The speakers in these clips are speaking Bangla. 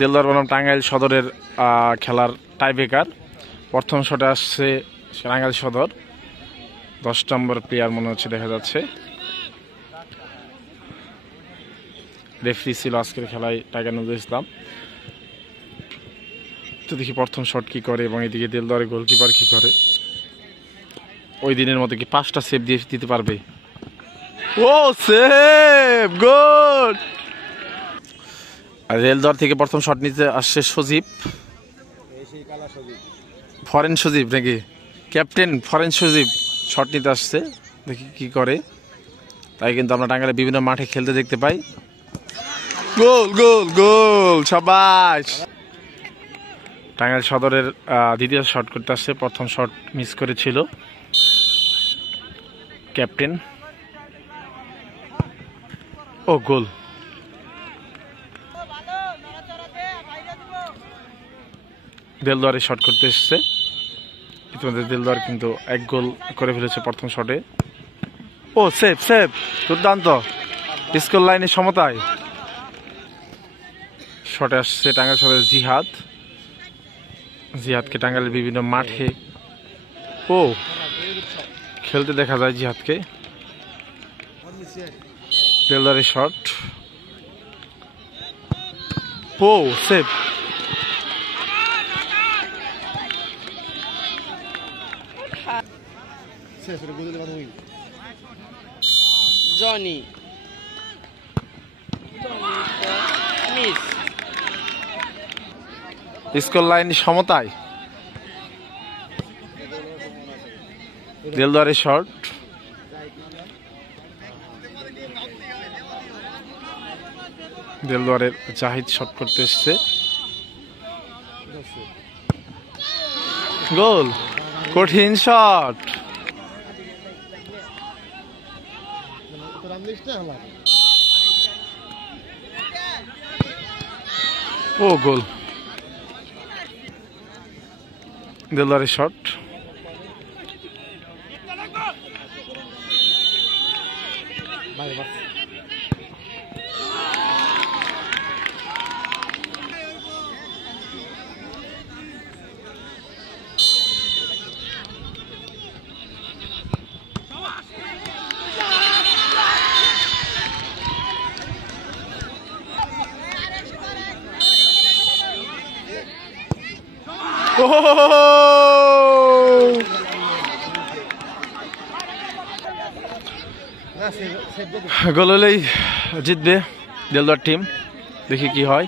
দেলদার বনাম টাঙ্গাইল সদরের খেলার টাইব্রেকার। প্রথম শটে আসছে টাঙ্গাইল সদর, 10 নম্বর প্লেয়ার মনে হচ্ছে, দেখা যাচ্ছে। রেফারি ছিল আজকের খেলায় টাইগার নজরুল ইসলাম। তো দেখি প্রথম শট কি করে এবং এদিকে দেলদারের গোলকিপার কি করে। ওই দিনের মতো কি 5টা সেভ দিয়ে দিতে পারবে? ও সেভ, গোল! আর দেলদার থেকে প্রথম শট নিতে আসছে সজীব, ফরেন সজীব নাকি ক্যাপ্টেন ফরেন সজীব শট নিতে আসছে, দেখি কি করে। তাই কিন্তু আমরা টাঙ্গাইলে বিভিন্ন মাঠে খেলতে দেখতে পাই। গোল গোল গোল, শাবাশ! টাঙ্গাইল সদরের দ্বিতীয় শট করতে আসছে, প্রথম শট মিস করেছিল ক্যাপ্টেন। ও গোল! দেলদারে শট করতে এসছে, ইতিমধ্যে দেলদার কিন্তু 1 গোল করে ফেলেছে প্রথম শটে। ও সেভ সেভ, দুর্দান্ত! স্কোর লাইনের সমতায় শটে আসছে টাঙ্গাইল সদরের জিহাদ। জিহাদকে টাঙ্গাইলের বিভিন্ন মাঠে খেলতে দেখা যায় জিহাদকে। দেলদারের shot, save! Jony score line সমতায় দেলদারের শট, দেলদারের জাহিদ শট করতে এসছে, গোল! কঠিন শট, গোল! দেলদারের শট, গোল হলেই জিতবে দেলদার টিম, দেখি কি হয়।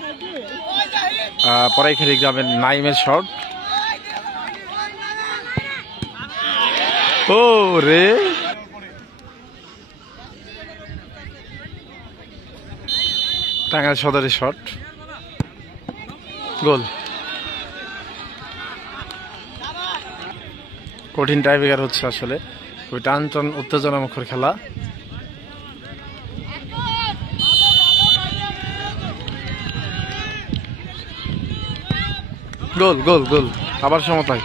পরাইখালী গ্রামের নাইমের শট, রে! টাঙ্গাইল সদরের শট, গোল! কঠিন টাইব্রেকার হচ্ছে আসলে, ওই টান উত্তেজনামুখর খেলা। গোল গোল গোল, আবার সমতায়।